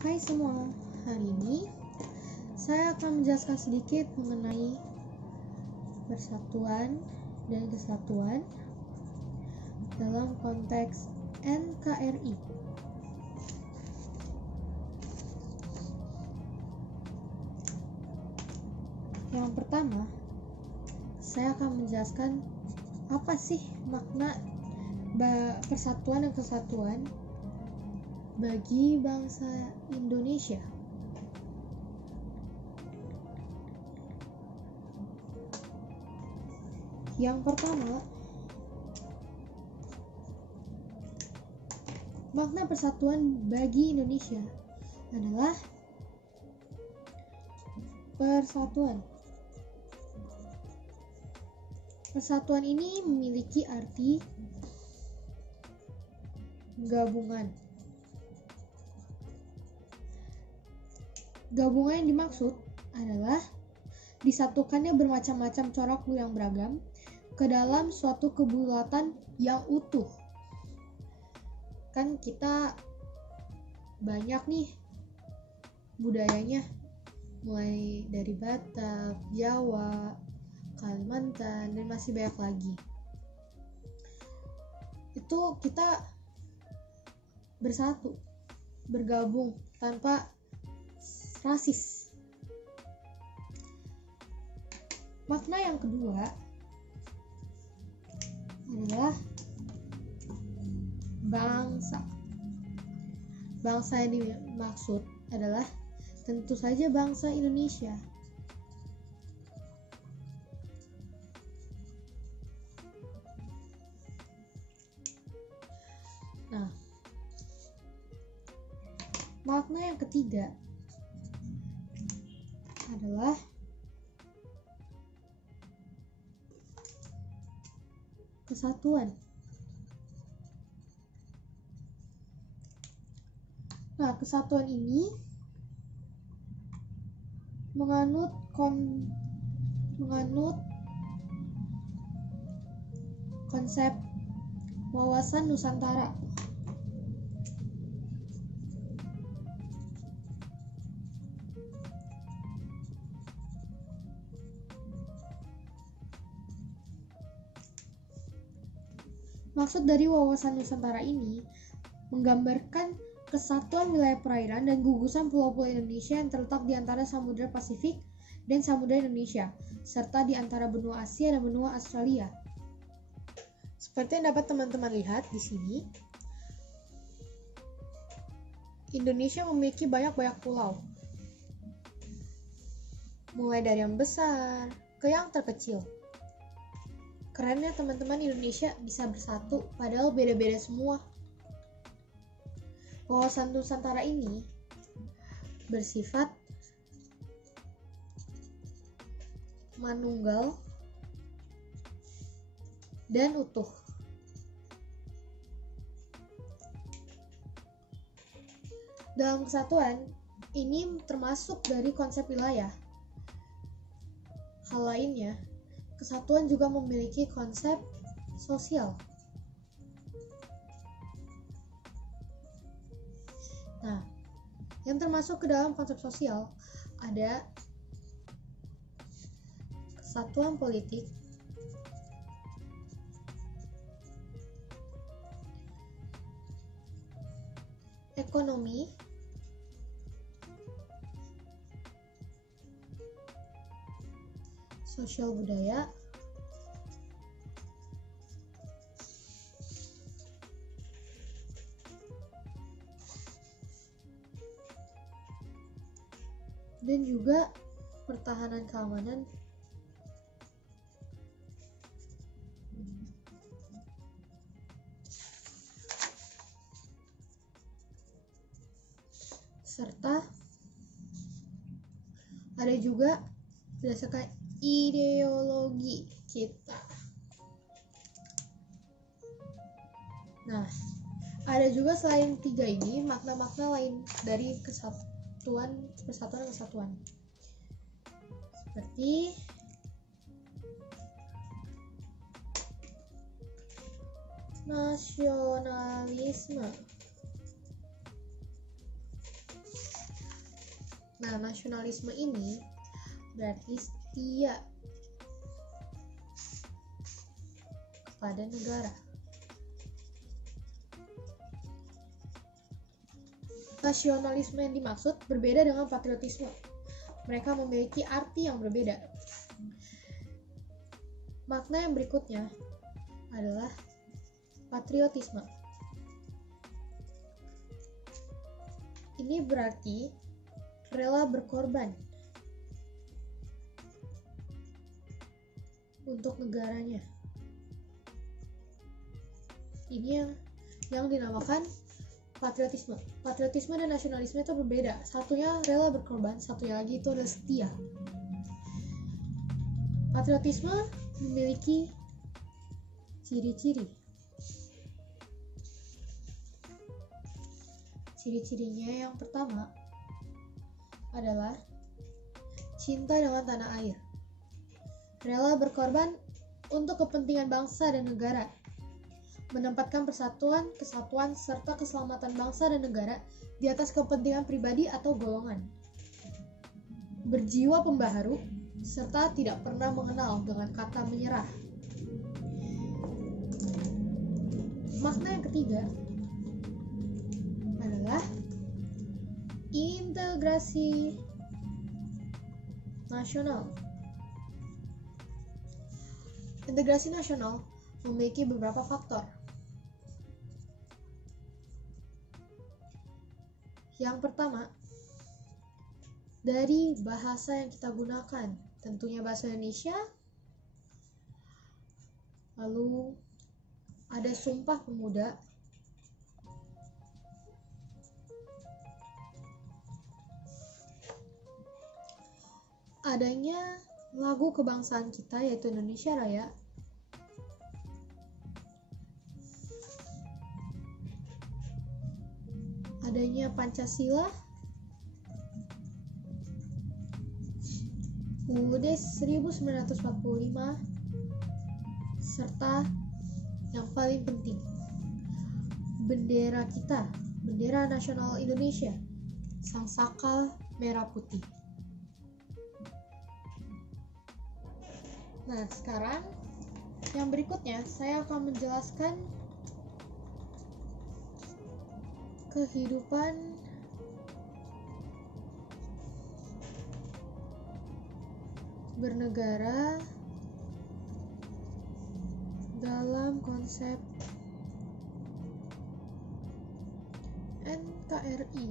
Hai semua, hari ini saya akan menjelaskan sedikit mengenai persatuan dan kesatuan dalam konteks NKRI. Yang pertama, saya akan menjelaskan apa sih makna persatuan dan kesatuan bagi bangsa Indonesia. Yang pertama, makna persatuan bagi Indonesia adalah persatuan. Persatuan ini memiliki arti gabungan. Gabungan yang dimaksud adalah disatukannya bermacam-macam corak yang beragam ke dalam suatu kebulatan yang utuh. Kan kita banyak nih budayanya, mulai dari Batak, Jawa, Kalimantan, dan masih banyak lagi. Itu kita bersatu, bergabung tanpa rasis. Makna yang kedua adalah bangsa. Bangsa yang dimaksud adalah tentu saja bangsa Indonesia. Nah, makna yang ketiga adalah kesatuan. Nah, kesatuan ini menganut konsep wawasan Nusantara. Maksud dari wawasan Nusantara ini menggambarkan kesatuan wilayah perairan dan gugusan pulau-pulau Indonesia yang terletak di antara Samudra Pasifik dan Samudra Indonesia, serta di antara benua Asia dan benua Australia. Seperti yang dapat teman-teman lihat di sini, Indonesia memiliki banyak pulau, mulai dari yang besar ke yang terkecil. Kerennya teman-teman, Indonesia bisa bersatu padahal beda-beda semua. Wawasan Nusantara ini bersifat manunggal dan utuh. Dalam kesatuan ini termasuk dari konsep wilayah. Hal lainnya, kesatuan juga memiliki konsep sosial. Nah, yang termasuk ke dalam konsep sosial ada kesatuan politik, ekonomi, sosial budaya, dan juga pertahanan keamanan. Serta ada juga berdasarkan ideologi kita. Nah, ada juga selain tiga ini makna-makna lain dari persatuan dan kesatuan, seperti nasionalisme, Nah, nasionalisme ini berarti setia kepada negara. Nasionalisme yang dimaksud berbeda dengan patriotisme. Mereka memiliki arti yang berbeda. Makna yang berikutnya adalah patriotisme. Ini berarti rela berkorban untuk negaranya. Ini yang dinamakan patriotisme. Patriotisme dan nasionalisme itu berbeda. Satunya rela berkorban, satunya lagi itu adalah setia. Patriotisme memiliki ciri-ciri. Ciri-cirinya yang pertama adalah cinta dengan tanah air. Rela berkorban untuk kepentingan bangsa dan negara. Menempatkan persatuan, kesatuan, serta keselamatan bangsa dan negara di atas kepentingan pribadi atau golongan. Berjiwa pembaharu, serta tidak pernah mengenal dengan kata menyerah. Makna yang ketiga adalah integrasi nasional. Integrasi nasional memiliki beberapa faktor. Yang pertama, dari bahasa yang kita gunakan, tentunya bahasa Indonesia. Lalu ada Sumpah Pemuda. Adanya lagu kebangsaan kita yaitu Indonesia Raya. Adanya Pancasila, UUD 1945, serta yang paling penting, bendera kita, bendera nasional Indonesia, sang saka merah putih. Nah, sekarang yang berikutnya saya akan menjelaskan kehidupan bernegara dalam konsep NKRI.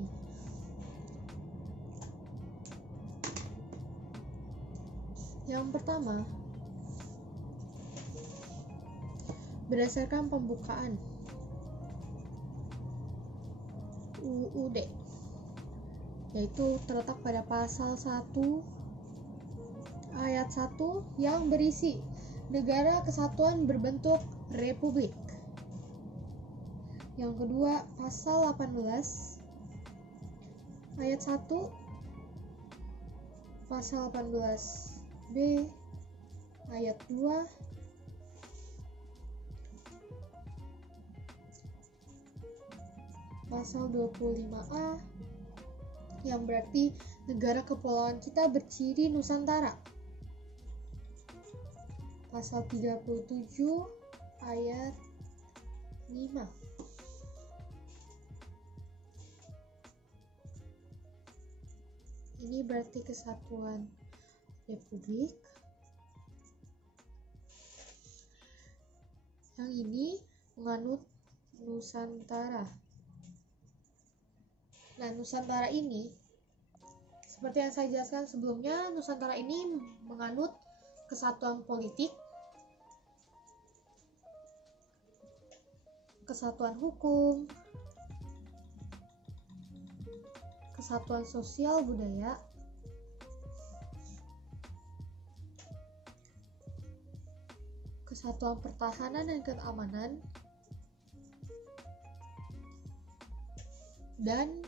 Yang pertama, berdasarkan pembukaan UUD, yaitu terletak pada pasal 1 ayat 1 yang berisi negara kesatuan berbentuk republik. Yang kedua, pasal 18 ayat 1, pasal 18B ayat 2, pasal 25A yang berarti negara kepulauan kita berciri Nusantara. Pasal 37 ayat 5. Ini berarti kesatuan republik. Yang ini menganut Nusantara. Nah, Nusantara ini, seperti yang saya jelaskan sebelumnya, Nusantara ini menganut kesatuan politik, kesatuan hukum, kesatuan sosial budaya, kesatuan pertahanan dan keamanan, dan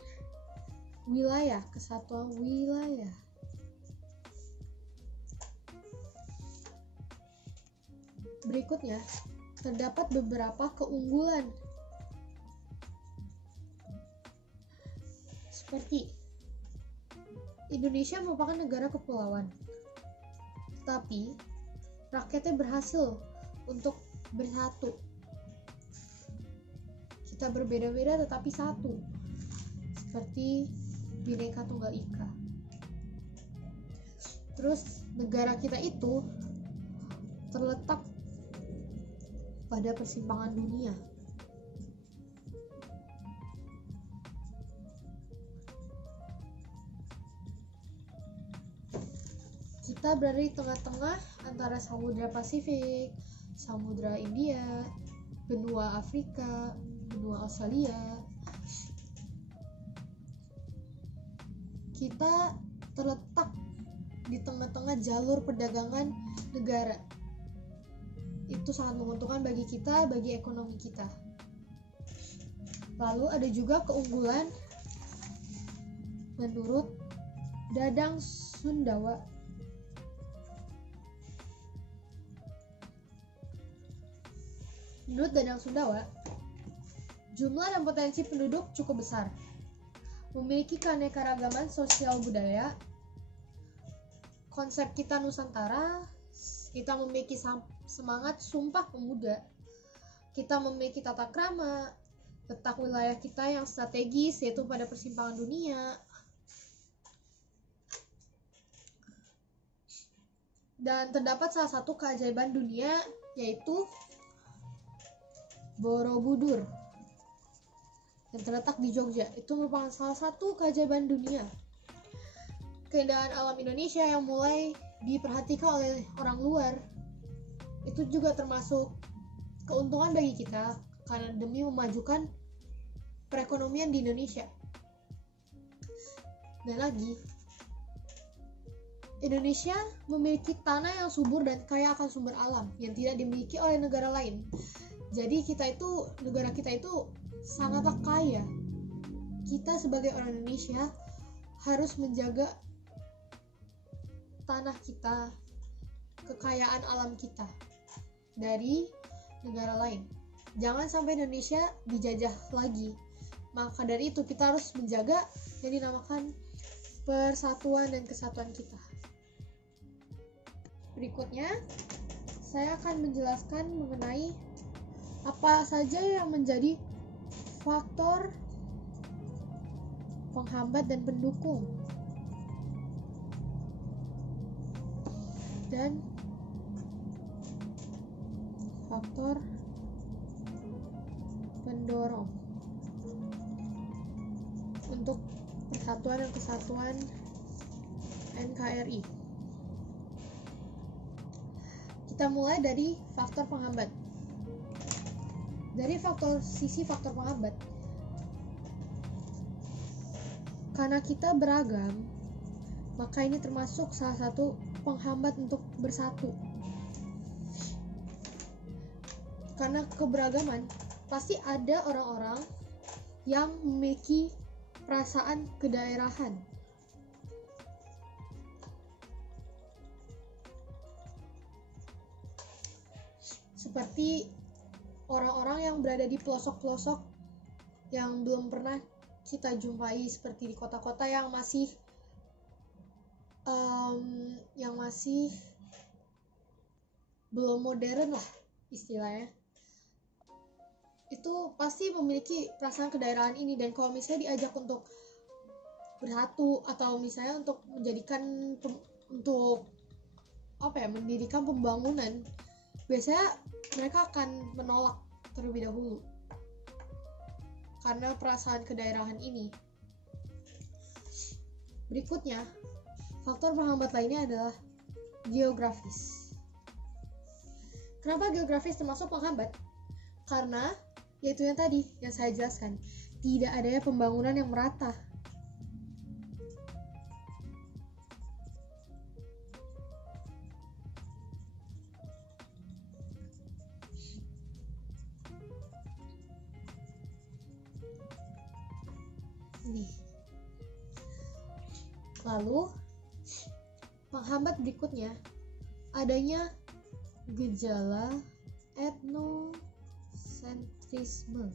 wilayah, kesatuan wilayah. Berikutnya, terdapat beberapa keunggulan seperti Indonesia merupakan negara kepulauan, tetapi rakyatnya berhasil untuk bersatu. Kita berbeda-beda tetapi satu, seperti Bhinneka Tunggal Ika. Terus negara kita itu terletak pada persimpangan dunia. Kita berada di tengah-tengah antara Samudra Pasifik, Samudra India, benua Afrika, benua Australia. Kita terletak di tengah-tengah jalur perdagangan negara. Itu sangat menguntungkan bagi kita, bagi ekonomi kita. Lalu ada juga keunggulan menurut Dadang Sundawa. Menurut Dadang Sundawa, jumlah dan potensi penduduk cukup besar, memiliki keanekaragaman sosial budaya, konsep kita Nusantara, kita memiliki semangat Sumpah Pemuda, kita memiliki tata krama, letak wilayah kita yang strategis yaitu pada persimpangan dunia, dan terdapat salah satu keajaiban dunia yaitu Borobudur yang terletak di Jogja. Itu merupakan salah satu keajaiban dunia. Keindahan alam Indonesia yang mulai diperhatikan oleh orang luar itu juga termasuk keuntungan bagi kita karena demi memajukan perekonomian di Indonesia. Dan lagi, Indonesia memiliki tanah yang subur dan kaya akan sumber alam yang tidak dimiliki oleh negara lain. Jadi negara kita itu sangatlah kaya. Kita sebagai orang Indonesia harus menjaga tanah kita, kekayaan alam kita dari negara lain. Jangan sampai Indonesia dijajah lagi. Maka dari itu kita harus menjaga yang dinamakan persatuan dan kesatuan kita. Berikutnya, saya akan menjelaskan mengenai apa saja yang menjadi faktor penghambat dan pendukung, dan faktor pendorong untuk persatuan dan kesatuan NKRI. Kita mulai dari faktor penghambat. Dari sisi faktor penghambat, karena kita beragam, maka ini termasuk salah satu penghambat untuk bersatu. Karena keberagaman, pasti ada orang-orang yang memiliki perasaan kedaerahan. Seperti orang-orang yang berada di pelosok-pelosok yang belum pernah kita jumpai, seperti di kota-kota yang masih belum modern lah istilahnya. Itu pasti memiliki perasaan kedaerahan ini, dan kalau misalnya diajak untuk bersatu atau misalnya untuk mendirikan pembangunan, biasanya mereka akan menolak terlebih dahulu karena perasaan kedaerahan ini. Berikutnya, faktor penghambat lainnya adalah geografis. Kenapa geografis termasuk penghambat? Karena yaitu yang tadi yang saya jelaskan, tidak adanya pembangunan yang merata. Lalu, penghambat berikutnya adanya gejala etnosentrisme.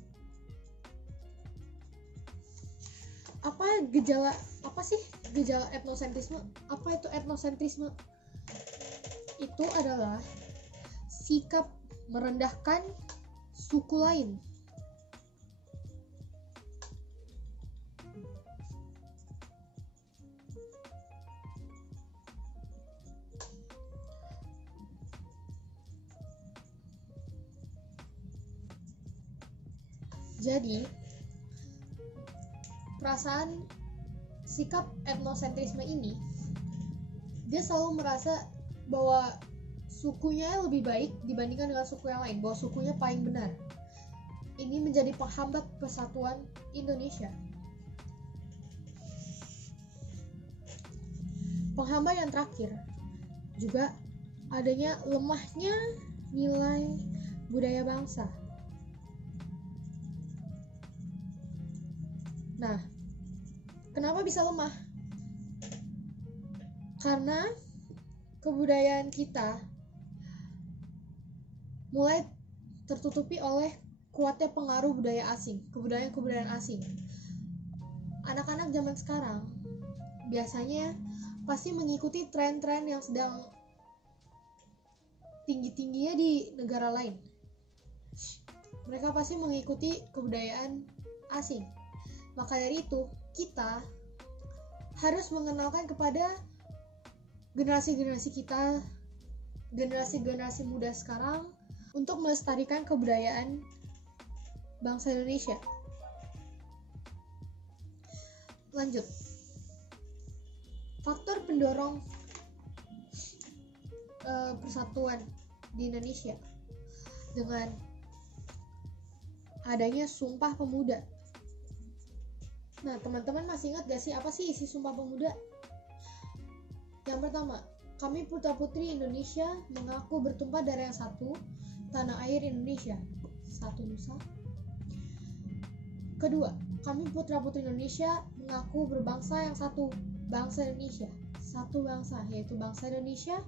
Apa Apa sih gejala etnosentrisme? Apa itu etnosentrisme? Itu adalah sikap merendahkan suku lain. Jadi, perasaan sikap etnosentrisme ini, dia selalu merasa bahwa sukunya lebih baik dibandingkan dengan suku yang lain, bahwa sukunya paling benar. Ini menjadi penghambat persatuan Indonesia. Penghambat yang terakhir juga adanya lemahnya nilai budaya bangsa. Nah, kenapa bisa lemah? Karena kebudayaan kita mulai tertutupi oleh kuatnya pengaruh budaya asing, kebudayaan asing. Anak-anak zaman sekarang biasanya pasti mengikuti tren-tren yang sedang tinggi-tingginya di negara lain. Mereka pasti mengikuti kebudayaan asing. Maka dari itu, kita harus mengenalkan kepada generasi-generasi kita, generasi-generasi muda sekarang, untuk melestarikan kebudayaan bangsa Indonesia. Lanjut. Faktor pendorong persatuan di Indonesia dengan adanya Sumpah Pemuda. Nah, teman-teman masih ingat gak sih apa sih isi Sumpah Pemuda? Yang pertama, kami putra-putri Indonesia mengaku bertumpah darah yang satu, tanah air Indonesia, satu nusa. Kedua, kami putra-putri Indonesia mengaku berbangsa yang satu, bangsa Indonesia, satu bangsa, yaitu bangsa Indonesia.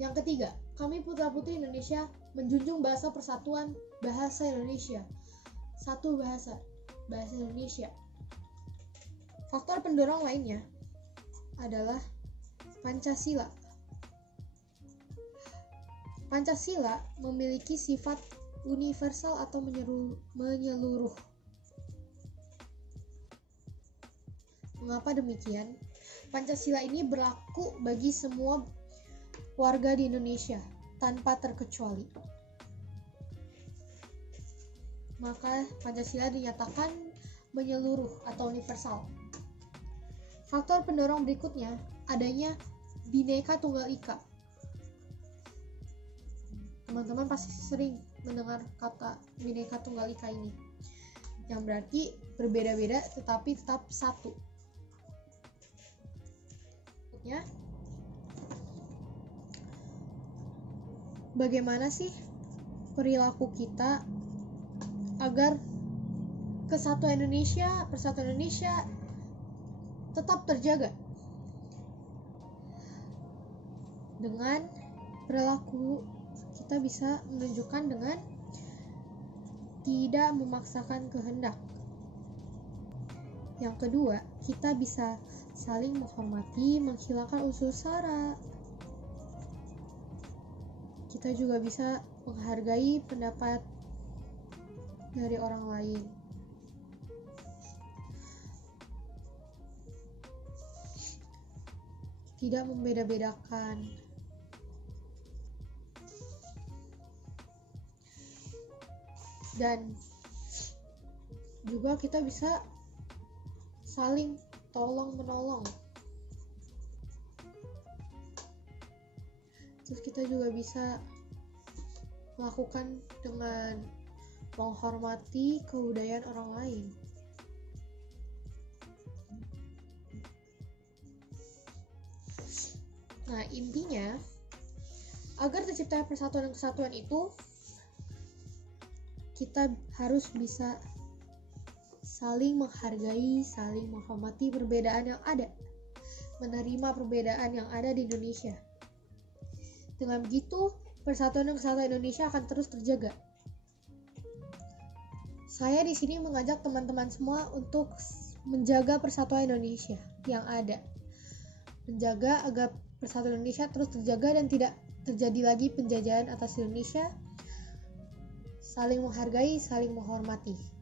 Yang ketiga, kami putra-putri Indonesia menjunjung bahasa persatuan, bahasa Indonesia, satu bahasa, bahasa Indonesia. Faktor pendorong lainnya adalah Pancasila. Pancasila memiliki sifat universal atau menyeluruh. Mengapa demikian? Pancasila ini berlaku bagi semua warga di Indonesia tanpa terkecuali. Maka Pancasila dinyatakan menyeluruh atau universal. Faktor pendorong berikutnya adanya Bhinneka Tunggal Ika. Teman-teman pasti sering mendengar kata Bhinneka Tunggal Ika ini, yang berarti berbeda-beda tetapi tetap satu. Ya, bagaimana sih perilaku kita agar persatuan Indonesia tetap terjaga? Dengan perilaku kita bisa menunjukkan dengan tidak memaksakan kehendak. Yang kedua, kita bisa saling menghormati, menghilangkan unsur sara. Kita juga bisa menghargai pendapat dari orang lain. Tidak membeda-bedakan. Dan juga kita bisa saling tolong-menolong. Terus kita juga bisa melakukan dengan menghormati kebudayaan orang lain. Nah, intinya agar tercipta persatuan dan kesatuan itu, kita harus bisa saling menghargai, saling menghormati perbedaan yang ada, menerima perbedaan yang ada di Indonesia. Dengan begitu, persatuan dan kesatuan Indonesia akan terus terjaga. Saya di sini mengajak teman-teman semua untuk menjaga persatuan Indonesia yang ada. Menjaga agar persatuan Indonesia terus terjaga dan tidak terjadi lagi penjajahan atas Indonesia. Saling menghargai, saling menghormati.